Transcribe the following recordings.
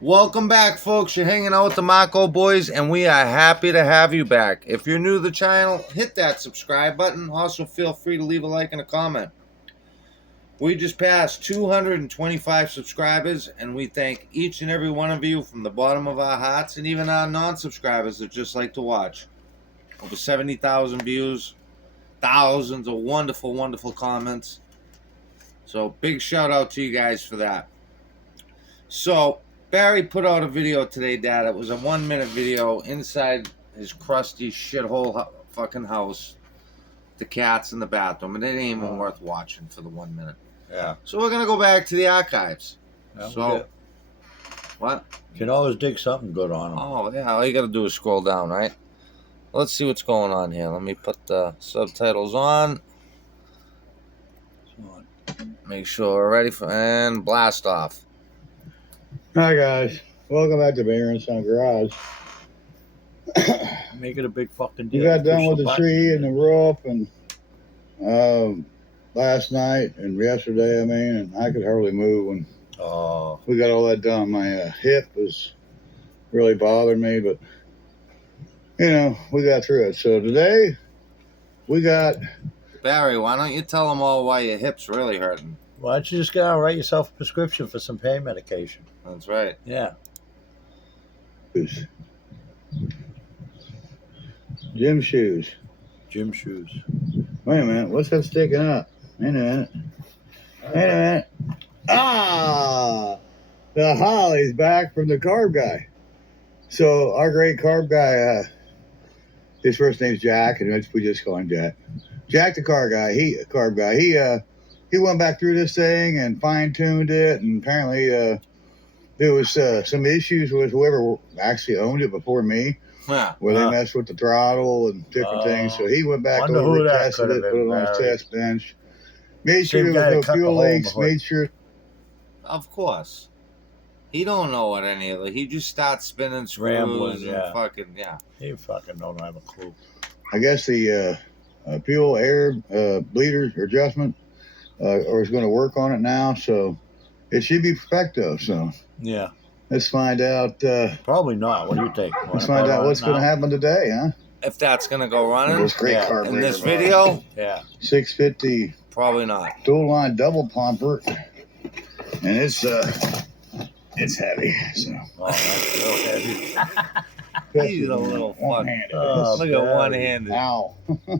Welcome back, folks. You're hanging out with the Mako Boys, and we are happy to have you back. If you're new to the channel, hit that subscribe button. Also, feel free to leave a like and a comment. We just passed 225 subscribers, and we thank each and every one of you from the bottom of our hearts, and even our non-subscribers that just like to watch. Over 70,000 views, thousands of wonderful, wonderful comments. So, big shout out to you guys for that. So, Barry put out a video today, Dad. It was a 1-minute video inside his crusty shithole fucking house. The cat's in the bathroom, and it ain't even worth watching for the 1 minute. Yeah. So we're gonna go back to the archives. Yeah, So, what? you can always dig something good on them. Oh yeah, all you gotta do is scroll down, right? Let's see what's going on here. Let me put the subtitles on. Make sure we're ready for and blast off. Hi guys, welcome back to Bear and Son Garage. Make it a big fucking deal. We got done Push with the button. tree and the roof and last night and yesterday, and I could hardly move when Oh, we got all that done. My hip was really bothering me, but we got through it. So today we got Barry, why don't you tell them all why your hip's really hurting? why don't you just go out and write yourself a prescription for some pain medication? That's right. Yeah. gym shoes. Gym shoes. Wait a minute, what's that sticking up? Wait a minute. Ah, the Holly's back from the carb guy. So our great carb guy, his first name's Jack, and we just call him Jack. Jack the carb guy. He went back through this thing and fine tuned it, and apparently there was some issues with whoever actually owned it before me, Yeah. where they messed with the throttle and different things. So he went back Wonder over who and that tested could it, have put it been, on his Barry. test bench, made sure Same there guy was that no cut the fuel hole in the leaks, hood. made sure. Of course. He don't know what any of it. He just starts spinning screws Rambling, and yeah. fucking, yeah. He fucking don't have a clue. I guess the fuel air bleeder adjustment or is going to work on it now, so it should be perfecto. So Yeah. let's find out. Probably not. What do you think? Let's find out what's going to happen today, huh? If that's going to go running This great Yeah. carburetor. in this video, Yeah. 650 probably not. dual line double pumper, and it's heavy. So Oh, that's real heavy. He's a little fuck. one-handed. Oh, Look at Barry. one handed. Ow!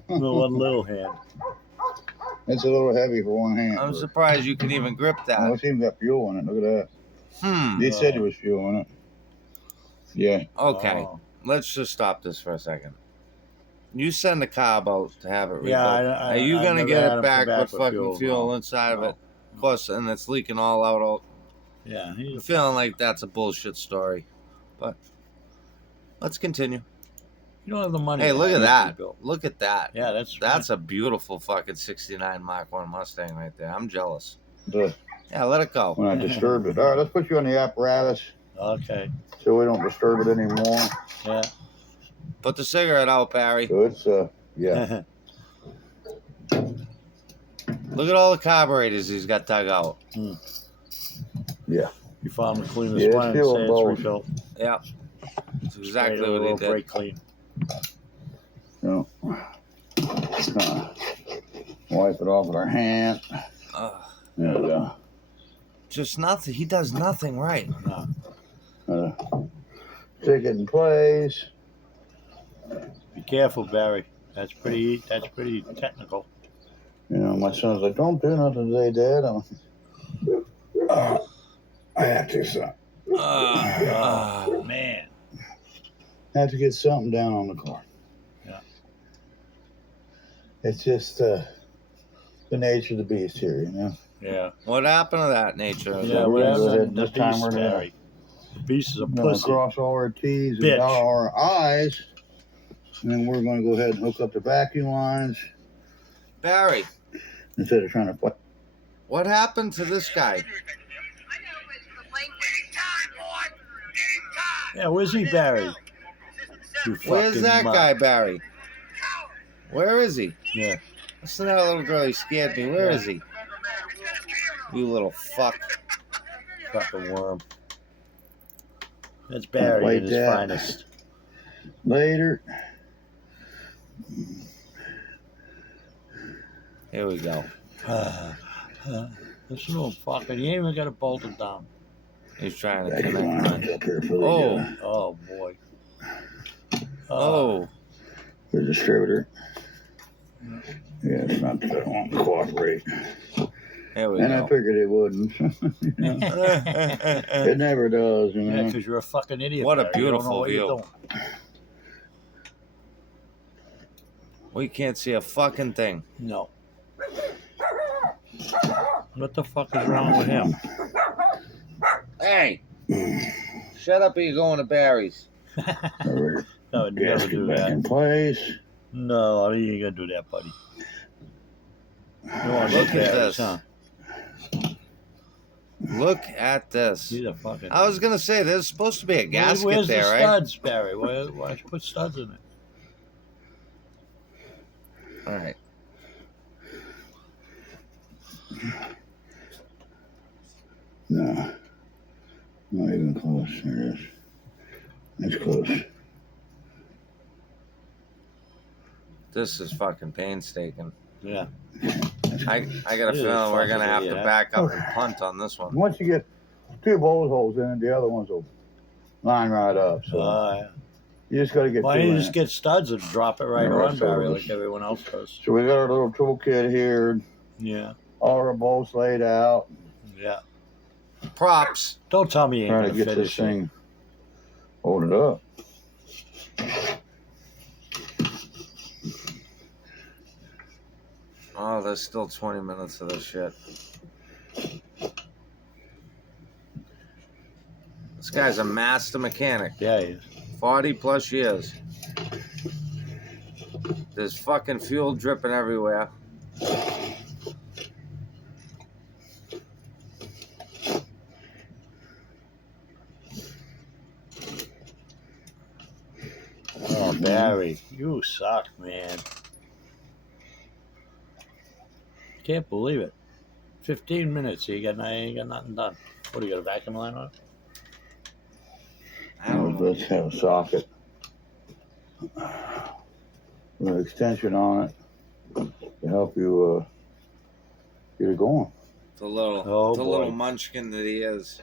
One little hand. It's a little heavy for one hand. I'm surprised you can even grip Oh, that. it's even got fuel in it. Look at that. Hmm. They said there was fuel in it. Yeah. Okay. Oh. Let's just stop this for a second. You send the carb out to have it rebuilt. Yeah, Are you I've going to never get had it him back come with fucking fuel no. inside of No. it? Of course, and it's leaking all out. Yeah, I'm he's feeling like that's a bullshit story. But let's continue. you don't have the money. Hey, to look at have it that. rebuilt. Look at that. Yeah, That's a beautiful fucking 69 Mark 1 Mustang right there. I'm jealous. The, Yeah, let it go. when I disturbed it. All right, let's put you on the apparatus okay. so we don't disturb it anymore. Yeah. Put the cigarette out, Barry. So it's yeah. Look at all the carburetors he's got dug out. Yeah. You found the cleanest Yeah, it's one. still Say it's bold. rebuilt. Yeah. That's exactly Straight what he over, did. brake clean. So just gonna wipe it off with our hand. And Just nothing. He does nothing right. stick it in place. Be careful, Barry. That's pretty technical. My son's like, "Don't do nothing today, Dad." I have to, son. Oh man. I have to get something down on the car. Yeah. It's just the nature of the beast here, Yeah. What happened to that nature? Yeah, we're gonna well, go ahead and the this time beast, we're gonna- Barry. The beast is a We're gonna pussy. cross all our T's and Bitch. dot all our I's, and then we're going to go ahead and hook up the vacuum lines Barry, instead of trying to put. what happened to this guy? Yeah, where's he, Barry? You Where's fucking that mutt. guy, Barry? Where is he? Yeah. Listen to that little girl. He scared me. Where is he? You little fuck. Fucking worm. That's Barry Like at his that. finest. Later. Here we go. This little fucker, he ain't even got it bolted down. He's trying to Back connect lines mine. up here for the, Oh. Oh boy. Oh. the distributor. Yeah, it's not that I want to cooperate. Here we And I go. figured it wouldn't. It never does, you Yeah, know. because you're a fucking idiot. What a Barry. You don't know beautiful what you're view. doing. We can't see a fucking thing. No. What the fuck is wrong with him? Hey! Shut up or you're going to Barry's. Our I would never gasket do back that. in place. No, you ain't gonna do that, buddy. You want Look to at Barry's, this. huh? Look at this. He's a fucking. I was gonna say there's supposed to be a gasket Where's there, the right? studs, Barry? Why'd you put studs in it? All right. No. Not even close. There it is. It's close. This is fucking painstaking. Yeah. I got a It is feeling we're gonna fucking have to idiot, back up and punt on this one. Once you get 2 bolt holes in it, the other ones will line right up. So Yeah. you just got to get Why 2 don't you in just it. get studs and drop it right Yeah, on that's Barry all like everyone else does? So we got our little toolkit here. Yeah. All our bolts laid out. Yeah. Props. Don't tell me you ain't Trying to gonna get this finish it. thing hold it up. Oh, there's still 20 minutes of this shit. This guy's a master mechanic. Yeah, he is. 40 plus years. There's fucking fuel dripping everywhere. Oh, Barry, you suck, man. Can't believe it. 15 minutes, you ain't got nothing done. What, do you got a vacuum line on? I don't know. Let's have a socket. With an extension on it to help you get it going. The little, Oh, the boy. little munchkin that he is.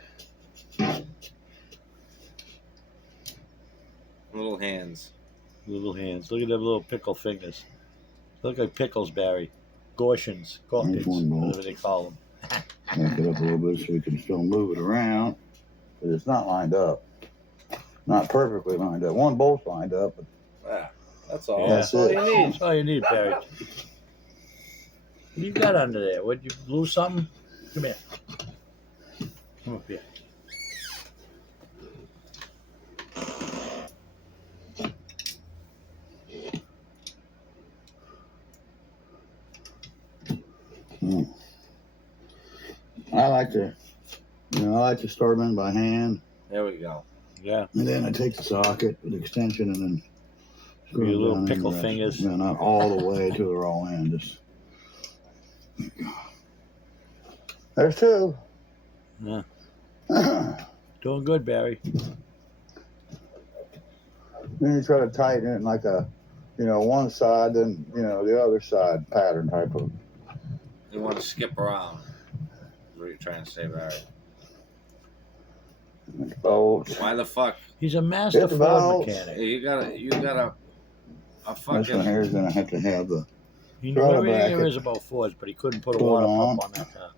Little hands. Little hands. Look at them little pickle fingers. Look like pickles, Barry. Gorshins. Gorkins, one more. whatever they call them. Back it up a little bit so we can still move it around. But it's not lined up. Not perfectly lined up. One bolt's lined up, but Ah, that's all. Yeah. That's all you need. That's all you need, Barry. What you got under there? Would you lose something? Come here. Come up here. I like to start them in by hand. There we go. Yeah. And then I take the socket with the extension and then screw Your them little down in pickle the rest. fingers. Yeah, not all the way till they're all in. Just there's 2. Yeah. Doing good, Barry. Then you try to tighten it in like a, one side, then the other side pattern type of. You want to skip around. Is what you're trying to say, Barry. Bolts. Why the fuck? He's a master Hit the Ford Hey, valves. mechanic. you got a This one fucking. here is gonna have to have the. He knew Throttle everything there bracket. is about Fords, but he couldn't put a Pull water it on. pump on that car.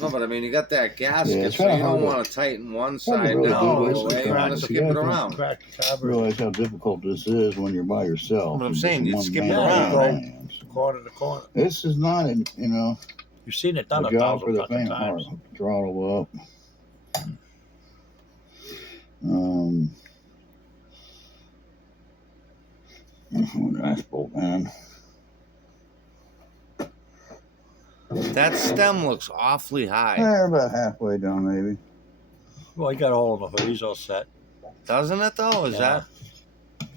No, but I mean, you got that gasket, Yeah, it's so kinda you don't hard to- want to tighten one hard to side really down do all this the with way. You want to practice. skip You it gotta around. Crack the carburetor. Realize how difficult this is when you're by yourself. But I'm and saying just you'd one skip it man around, right? hands. Corner to corner. This is not, You've seen it done a a job for thousand the fucking faint heart. times. Throttle up. Nice bolt man. That stem looks awfully high, They're about halfway down, maybe. Well, he got a hole in the hood. He's all set. doesn't it? Though, is Yeah. that?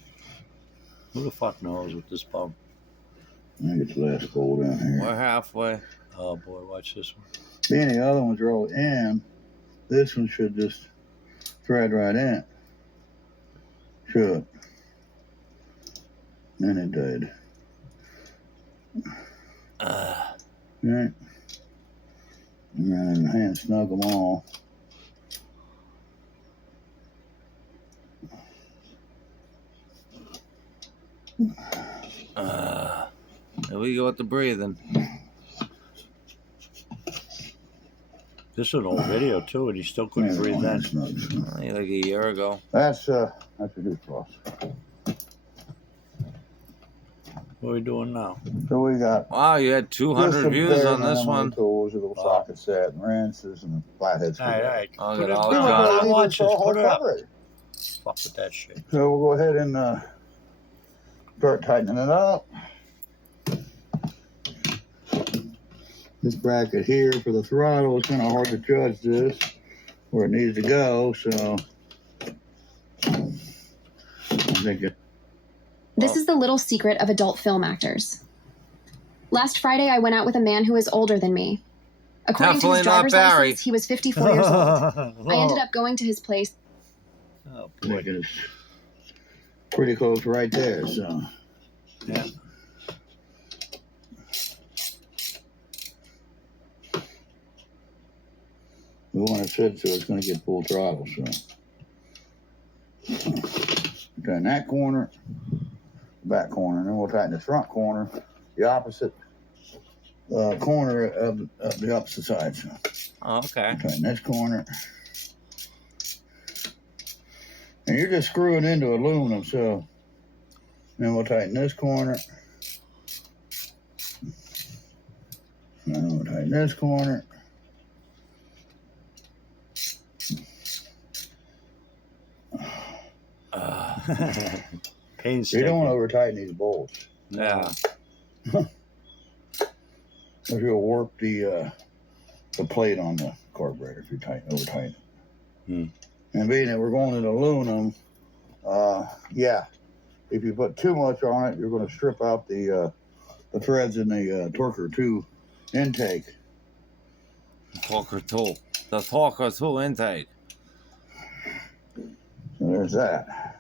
Who the fuck knows with this pump? I get the last bolt down here. We're halfway. Oh boy, watch this one. Being the other ones are all in, This one should just thread right in. Should. And it did. Right. And then hand snug them all. There we go with the breathing. This is an old video too, and he still couldn't breathe then. Like a year ago. That's a good cross. What are we doing now? So we got Wow, you had 200 views on this one. Tools, a little socket set, and wrenches, and flathead screw. All right. I'll Put get it, all put it done. on. Watch this. Put it up. Carburetor. Fuck with that shit. So we'll go ahead and start tightening it up. This bracket here for the throttle is kind of hard to judge this where it needs to go, so I'm thinking. This is the little secret of adult film actors. Last Friday, I went out with a man who is older than me. According to his Definitely not driver's Barry. license, he was 54 years old. I ended up going to his place. Oh, I think it's pretty close right there, so. yeah. We want it set so it's going to get full throttle, so. Tighten that corner, back corner, and then we'll tighten the front corner, the opposite corner of the opposite side. So Oh, okay. tighten this corner. And you're just screwing into aluminum, so then we'll tighten this corner. And then we'll tighten this corner. Painstaking. You don't want to over tighten these bolts. Yeah. Or you'll warp the plate on the carburetor if you over tighten it. And being that we're going into aluminum, yeah, if you put too much on it, you're going to strip out the threads in the Torker 2 intake. Talker tool. The Talker tool intake. So there's that.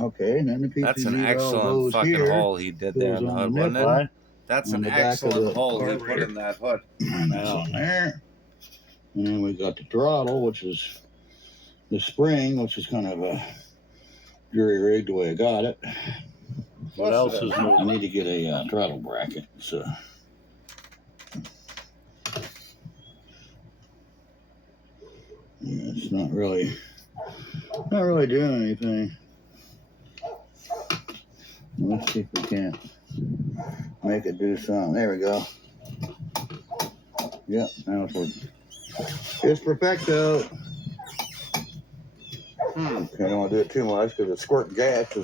Okay, and then the PCB That's an valve excellent goes fucking here. hole he did there in the Goes on hood, the wasn't nipple. it? That's On an the back of excellent the hole he put carburetor. in that hood. And that's on there. And then we got the throttle, which is the spring, which is kind of a jury rigged the way I got it. What else is I new? need to get a throttle bracket. So. Yeah, it's not really doing anything. Let's see if we can't make it do something. There we go. Yep, now it's working. It's perfecto. Okay, I don't want to do it too much because it's squirting gas.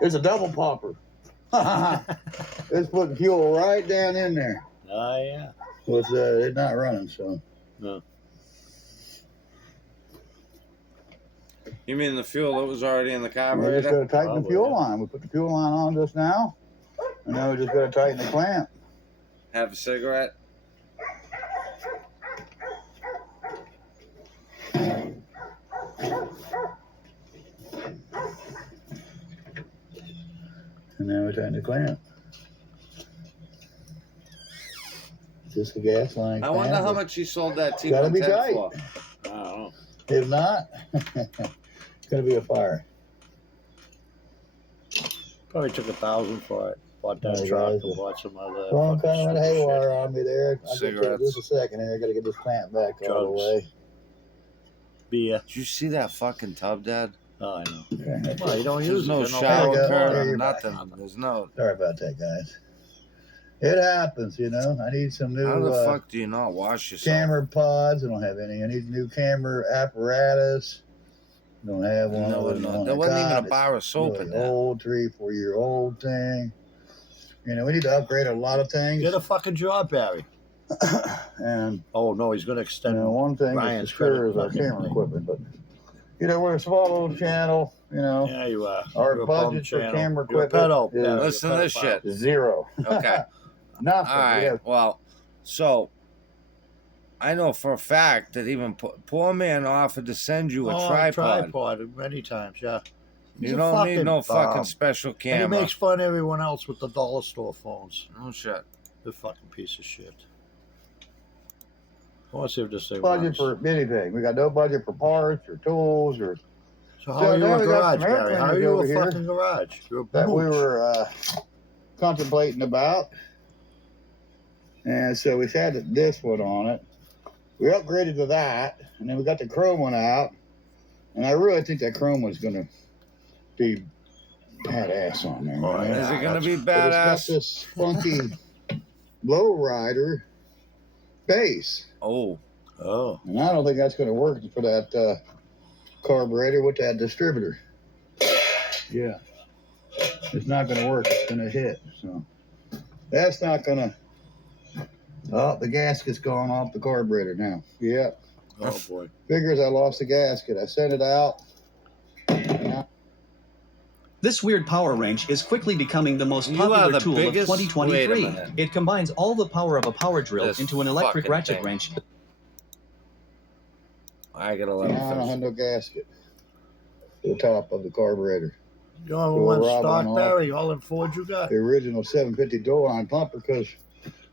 It's a double popper. It's putting fuel right down in there. Oh, yeah. Well, it's not running, so. No. You mean the fuel that was already in the We just carburetor? got to tighten the Probably, fuel yeah. line. We put the fuel line on just now, and now we just got to tighten the clamp. Have a cigarette? And now we tighten the clamp. Just the gas line. I wonder clamp. how much you sold that Gotta be T110 tight. for. I don't know. If not, it's gonna be a fire. Probably took 1,000 for it. Bought that Hey, truck guys, and bought some other. Well, I'm fucking kind of stupid haywire on me there. I'll get to it Cigarettes. just a second here. I gotta get this clamp back all the Drugs. way. shit. Beer. Did you see that fucking tub, Dad? Oh, I know. Okay. Well, you don't There's use no it. shower There you go. There curtain, you're nothing. back. There's no. Sorry about that, guys. It happens, you know. I need some new How the fuck do you not wash yourself? camera pods. I don't have any. I need new camera apparatus. Don't have one. No, Wasn't no, one there I wasn't even got. a It's bar of soap really in there. old, 3-4-year-old thing. You know, we need to upgrade a lot of things. Get a fucking job, Barry. And Oh, no, he's going to you extend. know, one thing Ryan's is for sure credit is our fucking camera thing. equipment. But you know, we're a small little channel. You know, Yeah, you are. our You're a bum budget for channel. camera You're a equipment pedo. is- Yeah, you're a Listen to this pedophile. shit. zero. Okay. Nothing. All We right. have Well, so I know for a fact that even poor man offered to send you a tripod. Tripod many times, yeah. He's You a don't need no bum. fucking special And he camera. makes fun of everyone else with the dollar store phones. Oh shit. The fucking piece of shit. I want to see if this thing Budget runs. for anything. We got no budget for parts or tools or So how So are you now a we got garage, some air Barry? How are cleaners you over a here fucking garage? You're a that we mooch. were contemplating about. And so we had this one on it. We upgraded to that, and then we got the chrome one out. And I really think that chrome one's going to be badass on there. Oh, man. yeah. Is it gonna be But it's got badass? this funky lowrider base. Oh. Oh. And I don't think that's going to work for that carburetor with that distributor. Yeah. It's not going to work. It's going to hit. So that's not going to. Oh, the gasket's gone off the carburetor now. Yep. Oh boy. Figures I lost the gasket. I sent it out. This weird power wrench is quickly becoming the most You are popular the tool of biggest- wait a 2023. minute. It combines all the power of a power drill This into an electric fucking ratchet thing. wrench. I gotta let I don't him have finish. no gasket to the top of the carburetor. You only Well, one Rob stock, went off. Barry? All in Ford you got? The original 750 door line pumper, because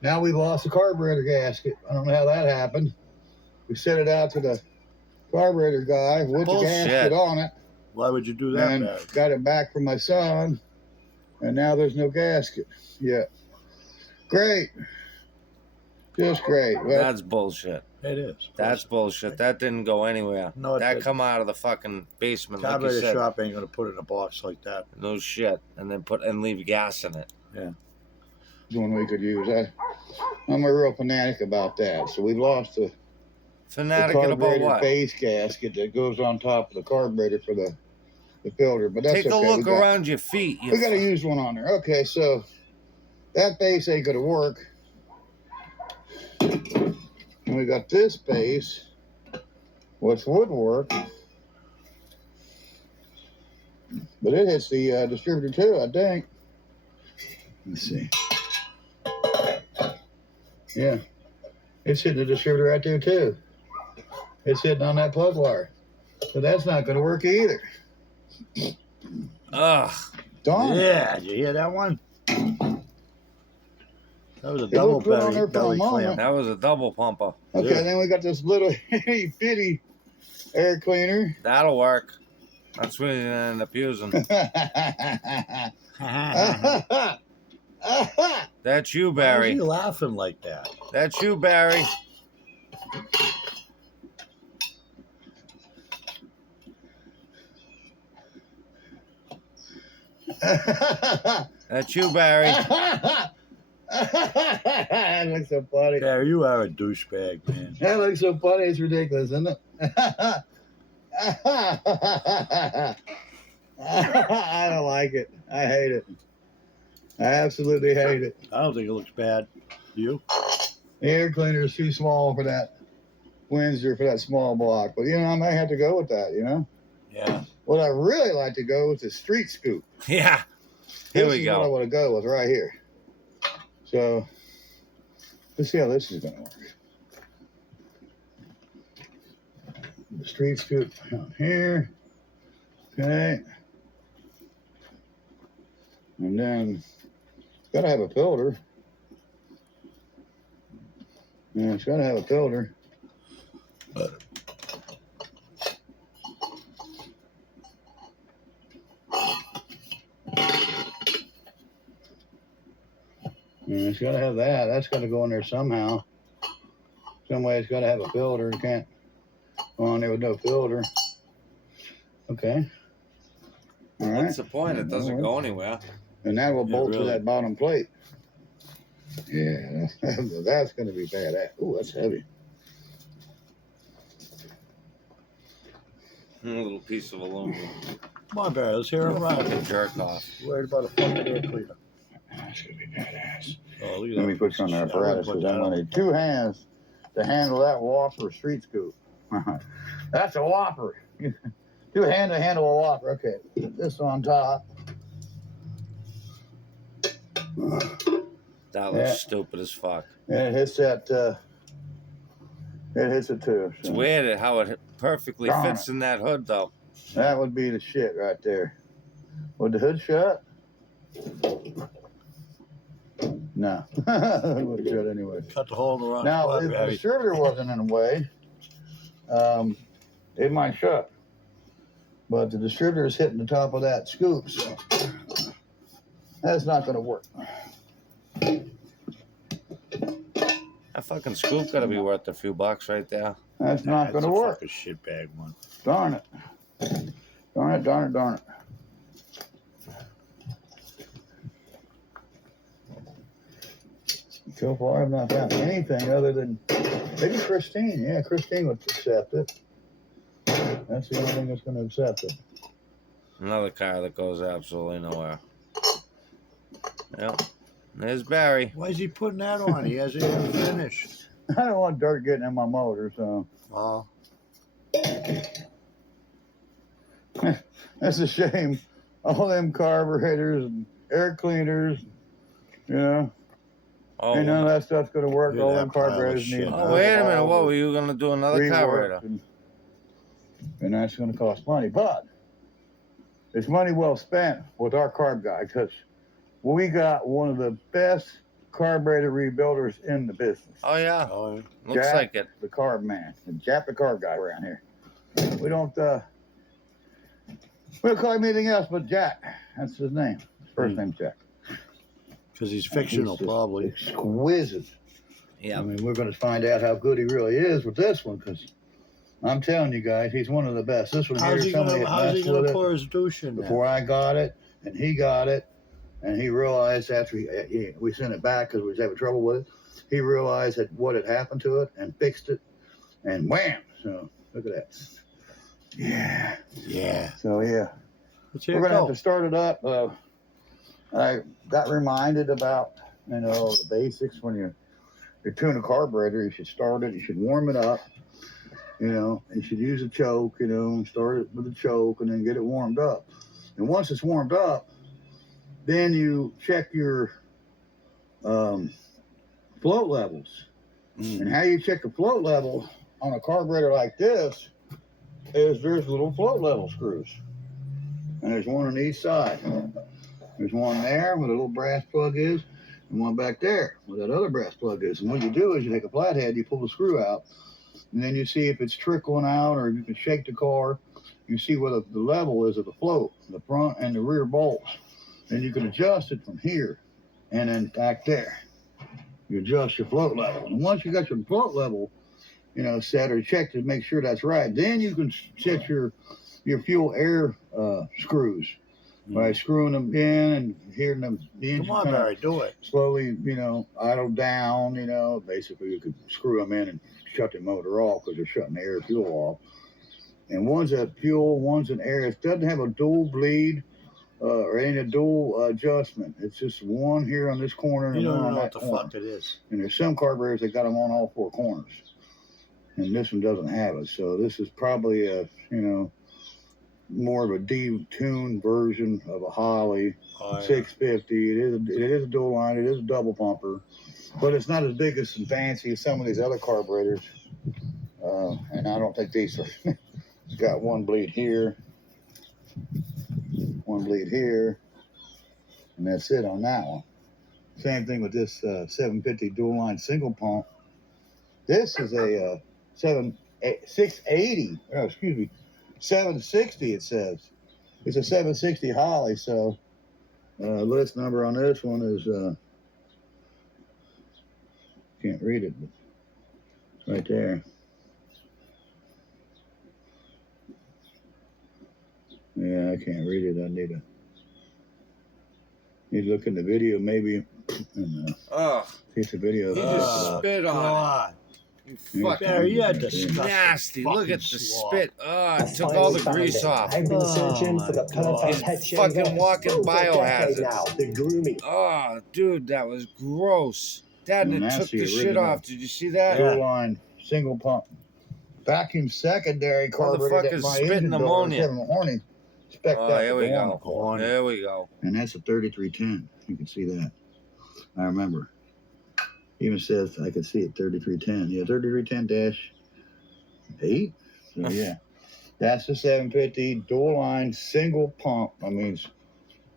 now we've lost the carburetor gasket. I don't know how that happened. We sent it out to the carburetor guy with Bullshit. the gasket on it, Why would you do that, and Barry? got it back from my son, and now there's no gasket. Yeah. Great. Just great. Well, That's bullshit. It is. That's bullshit. That didn't go anywhere. No, it that didn't. come out of the fucking basement, like you Carburetor said. shop ain't gonna put it in a box like that. No shit. And then leave gas in it. one we could use. I'm a real fanatic about that. So we've lost the Fanatic about carburetor what? base gasket that goes on top of the carburetor for the filter. But that's Take a okay. look around your feet. You We got to use one on there. Okay, so that base ain't going to work. And we got this base, which would work. But it hits the distributor too, I think. Let's see. Yeah. It's hitting the distributor right there too. It's hitting on that plug wire. So that's not going to work either. Ugh. Darn. Yeah, did you hear that one? That was a It double looked good on there for a belly moment. clamp. That was a double pumper. Okay, Yeah. then we got this little itty bitty air cleaner. That'll work. That's what you end up using. That's you, Why is Barry. he laughing like that? That's you, Barry. That's you, Barry. That looks so funny. Barry, you are a douchebag, man. That looks so funny. It's ridiculous, isn't it? I don't like it. I hate it. I absolutely hate it. I don't think it looks bad. You? The air cleaner is too small for that Windsor, for that small block. But, you know, I may have to go with that, you know? Yeah. What I really like to go with is street scoop. Yeah. Here This we is what I go. want to go with right here. So, let's see how this is going to work. The street scoop down here. Okay. And then, got to have a filter. Yeah, it's got to have a filter. Yeah, it's got to have that. That's got to go in there somehow. Some way it's got to have a filter. You can't go on there with no filter. Okay. All right. What's the point? It doesn't go anywhere. And that will Yeah, bolt to really. that bottom plate. Yeah, that's going to be badass. Ooh, that's heavy. A little piece of aluminum. Come on, Barry, let's hear him run. Fucking jerk off. Worried about a fucking air cleaner. That's going to be badass. Oh, look at Let that. me put some I apparatus wouldn't because put I'm that going to need 2 hands to handle that whopper street scoop. That's a whopper. 2 hands to handle a whopper. Okay, put this on top. That looks Yeah. stupid as fuck. And it hits that It hits it too. It's So. weird how it perfectly Darn fits in that hood, though. That would be the shit right there. Would the hood shut? No. It wouldn't shut anyway. Cut the hole in the wrong Now, spot, if the Barry. distributor wasn't in the way, it might shut. But the distributor is hitting the top of that scoop, so that's not going to work. That fucking scoop got to be worth a few bucks right there. That's not going to work. That's a fucking shitbag one. Darn it. Darn it, darn it, darn it. So far, I've not found anything other than maybe Christine. Yeah, Christine would accept it. That's the only thing that's going to accept it. Another car that goes absolutely nowhere. Yep. There's Barry. Why is he putting that on? He hasn't even finished. I don't want dirt getting in my motor, so Oh, that's a shame. All them carburetors and air cleaners, you know, Oh, and none of that stuff's going to work. Look at All that them pile of carburetors shit. need. oh, wait a minute. What were you going to do? Another reworked, carburetor? and that's going to cost money. But it's money well spent with our carb guy because we got one of the best carburetor rebuilders in the business. Oh, yeah. oh, Looks Jack, like it. the carb man, and Jap the carb guy around here. We don't call him anything else but Jack. That's his name. His first name's Jack. because he's fictional, He's just probably. exquisite. Yeah. I mean, we're going to find out how good he really is with this one because I'm telling you guys, he's one of the best. This one How's here, he somebody gonna, had how's he messed gonna with it pour his douche in there? before I got it, and he got it, and he realized after we sent it back because we was having trouble with it, he realized what had happened to it and fixed it, and wham! So look at that. Yeah. Yeah. So yeah. Let's We're hear going it to have go. to start it up. I got reminded about, the basics. When you're tuning a carburetor, you should start it, you should warm it up, you should use a choke, start it with a choke and then get it warmed up. And once it's warmed up, then you check your float levels. And how you check the float level on a carburetor like this is there's little float level screws. And there's one on each side. There's one there where the little brass plug is, and one back there where that other brass plug is. And what you do is you take a flathead, you pull the screw out, and then you see if it's trickling out, or you can shake the car. You see what the level is of the float, the front and the rear bolts. And you can adjust it from here and then back there. You adjust your float level. And once you got your float level, set or checked to make sure that's right, then you can set your fuel air screws by screwing them in and hearing them. The engine Come on, kinda Barry, do it. slowly, idle down. Basically you could screw them in and shut the motor off because you're shutting the air fuel off. And one's a fuel, one's an air. It doesn't have a dual bleed or any dual adjustment. It's just one here on this corner and You one don't on know that what the corner. fuck it is. And there's some carburetors that got them on all four corners. And this one doesn't have it. So this is probably a, more of a detuned version of a Holly Oh, yeah. 650. It is a dual line. It is a double pumper. But it's not as big as and fancy as some of these other carburetors. And I don't think these are. It's got one bleed here. One bleed here. And that's it on that one. Same thing with this 750 dual line single pump. This is a 680. Oh, excuse me, 760. It says it's a 760 Holly. So list number on this one is can't read it, but it's right there. Yeah, I can't read it. I need to look in the video maybe. And, Oh, see if the video. he just spit on God. it. Yeah. You fucking Barry, you're Yeah. disgusting. nasty. Look fucking at the slob. spit. Oh, it took all the grease off. I've been searching Oh, for the my God. perfect head He's shaver fucking walking for over a decade biohazards. now. The grooming. Oh, dude, that was gross. Dad, it Nasty took the shit original. off. Did you see that? Dual line single pump vacuum secondary carburetor that Motherfucker's my spitting engine builder ammonia. Kevin Horney spec'd Oh, out here to we go on go. the car. There we go. And that's a 3310. You can see that. I remember. Even says I can see it 3310. Yeah, 3310 8? So, yeah. That's the 750 dual line single pump. I mean, it's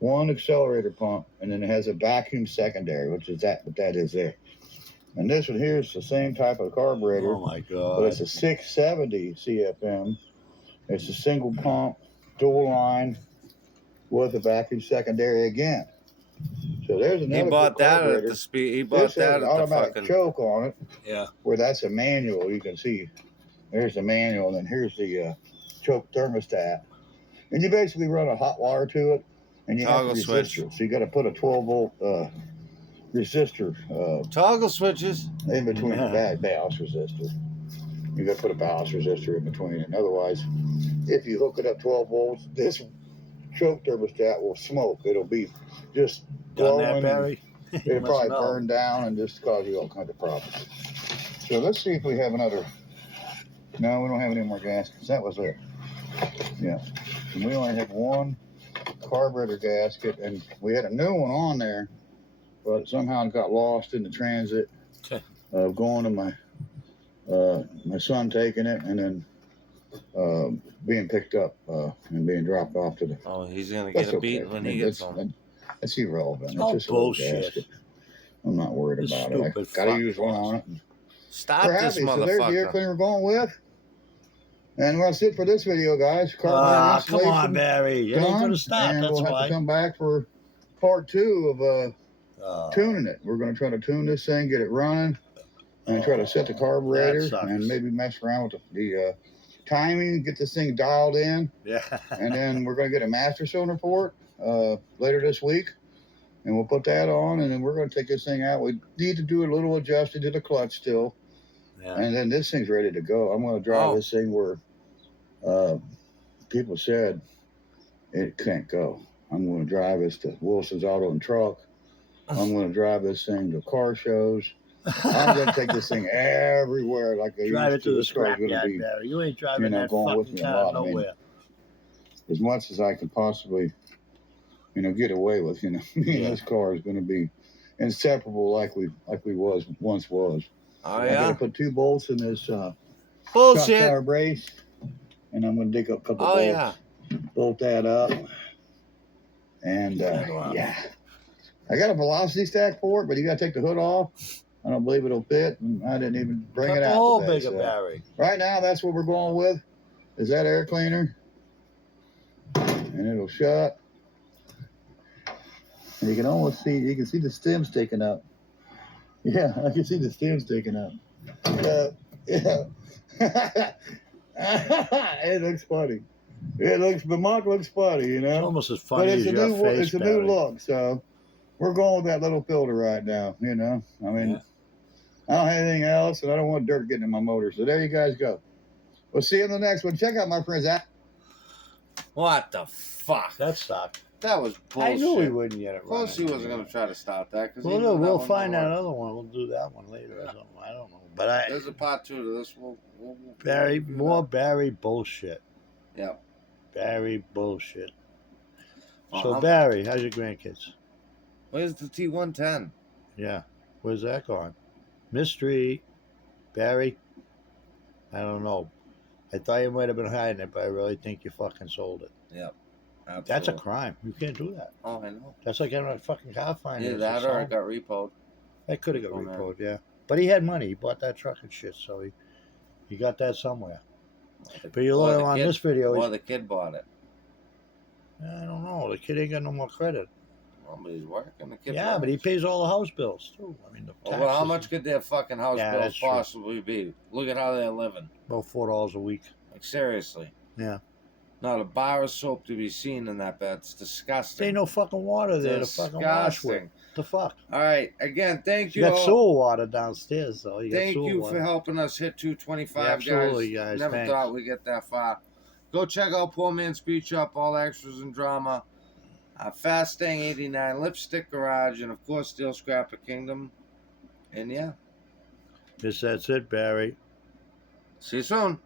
one accelerator pump, and then it has a vacuum secondary, which is what that is there. And this one here is the same type of carburetor, Oh my but God. it's a 670 CFM. It's a single pump, dual line with a vacuum secondary again. So there's another He bought good that at carburetor. the speed. He This bought has that an at the automatic fucking. choke on it, Yeah. where that's a manual. You can see there's the manual, and then here's the choke thermostat. And you basically run a hot wire to it, and you Toggle have a switch. resistor. So you got to put a 12-volt resistor Toggle switches. in between Yeah. the ballast resistor. You got to put a ballast resistor in between, and otherwise, if you hook it up 12 volts, this choke thermostat will smoke. It'll be just Done glowing. that, Barry? You It'll must probably know. burn down and just cause you all kinds of problems. So let's see if we have another. No, we don't have any more gaskets. That was it. Yeah. And we only have one carburetor gasket, and we had a new one on there, but somehow it got lost in the transit Okay. of going to my son taking it, and then being picked up and being dropped off to the. Oh, he's gonna That's get a okay. beat when he gets home. That's irrelevant. It's all just a little bullshit. gasket. I'm not worried This about it. I stupid gotta fuck use one boss. on it. Stop We're this happy. So there's the air motherfucker. cleaner we're going with. And that's it for this video, guys. Come on, Installation Barry. You ain't done, gonna stop. and That's we'll have why. to come back for part 2 of tuning it. We're going to try to tune this thing, get it running, and try to set the carburetor, that sucks. and maybe mess around with the timing, get this thing dialed in, Yeah. and then we're going to get a master cylinder for it later this week, and we'll put that on, and then we're going to take this thing out. We need to do a little adjusting to the clutch still, Yeah. and then this thing's ready to go. I'm going to drive Oh. this thing where people said it can't go. I'm going to drive this to Wilson's Auto and Truck. I'm going to drive this thing to car shows. I'm going to take this thing everywhere like I Drive it used to the This car's gonna scrapyard, be Barry. You ain't driving that going with fucking me a car lot. I mean, nowhere. as much as I can possibly, get away with. Me and Yeah. this car is going to be inseparable like we once was. Oh I got yeah. to put 2 bolts in this shock Bullshit. tower brace, and I'm going to dig up a couple Oh bolts. yeah. Bolt that up, and yeah, I got a velocity stack for it, but you got to take the hood off. I don't believe it'll fit, and I didn't even bring Cut it the out hole today, bigger, so. Barry. Right now, that's what we're going with. Is that air cleaner, and it'll shut, and you can almost see the stem sticking up. Yeah, I can see the stem sticking up. Yeah. It looks funny. The mark looks funny, It's almost as But funny it's as a your new face, it's a Barry. new look, so we're going with that little filter right now. I mean, Yeah. I don't have anything else, and I don't want dirt getting in my motor. So there you guys go. We'll see you in the next one. Check out my friends. What the fuck? That sucked. That was bullshit. I knew he wouldn't get it Of course he running. wasn't going to try to stop that. Cause he Well, knew no, that we'll one find would that work. other one. We'll do that one later or something. I don't know. But There's a part 2 to this. We'll Barry, do more that. Barry bullshit. Yeah. Barry bullshit. Oh, So, I'm- Barry, how's your grandkids? Where's the T110? Yeah. Where's that going? Mystery. Barry? I don't know. I thought you might have been hiding it, but I really think you fucking sold it. Yep. Absolutely. That's a crime. You can't do that. Oh, I know. That's like having a fucking car finance. Either that or it got repoed. That could have got Oh, man. repoed, yeah. But he had money. He bought that truck and shit, so he got that somewhere. But you Or learn the on kid- this video, Or he's, the kid bought it. I don't know. The kid ain't got no more credit. Well, but he's working. The kid Yeah, but he works. pays all the house bills too. I mean, the taxes. Well, how much could their fucking house Yeah, bills that's true. possibly be? Look at how they're living. About $4 a week. Like, seriously. Yeah. Not a bar of soap to be seen in that bed. It's There disgusting. ain't no fucking water there to fucking wash with. Disgusting. The fuck? All right. Again, thank You you got all. sewer water downstairs, though. You got Thank sewer you water. for helping us hit 225, Yeah, absolutely, guys. Never Thanks. thought we'd get that far. Go check out Poor Man's Speed Shop, all extras and drama. Fast Stang 89, Lipstick Garage, and of course, Steel Scrapper Kingdom. And yeah, That's it, Barry. see you soon.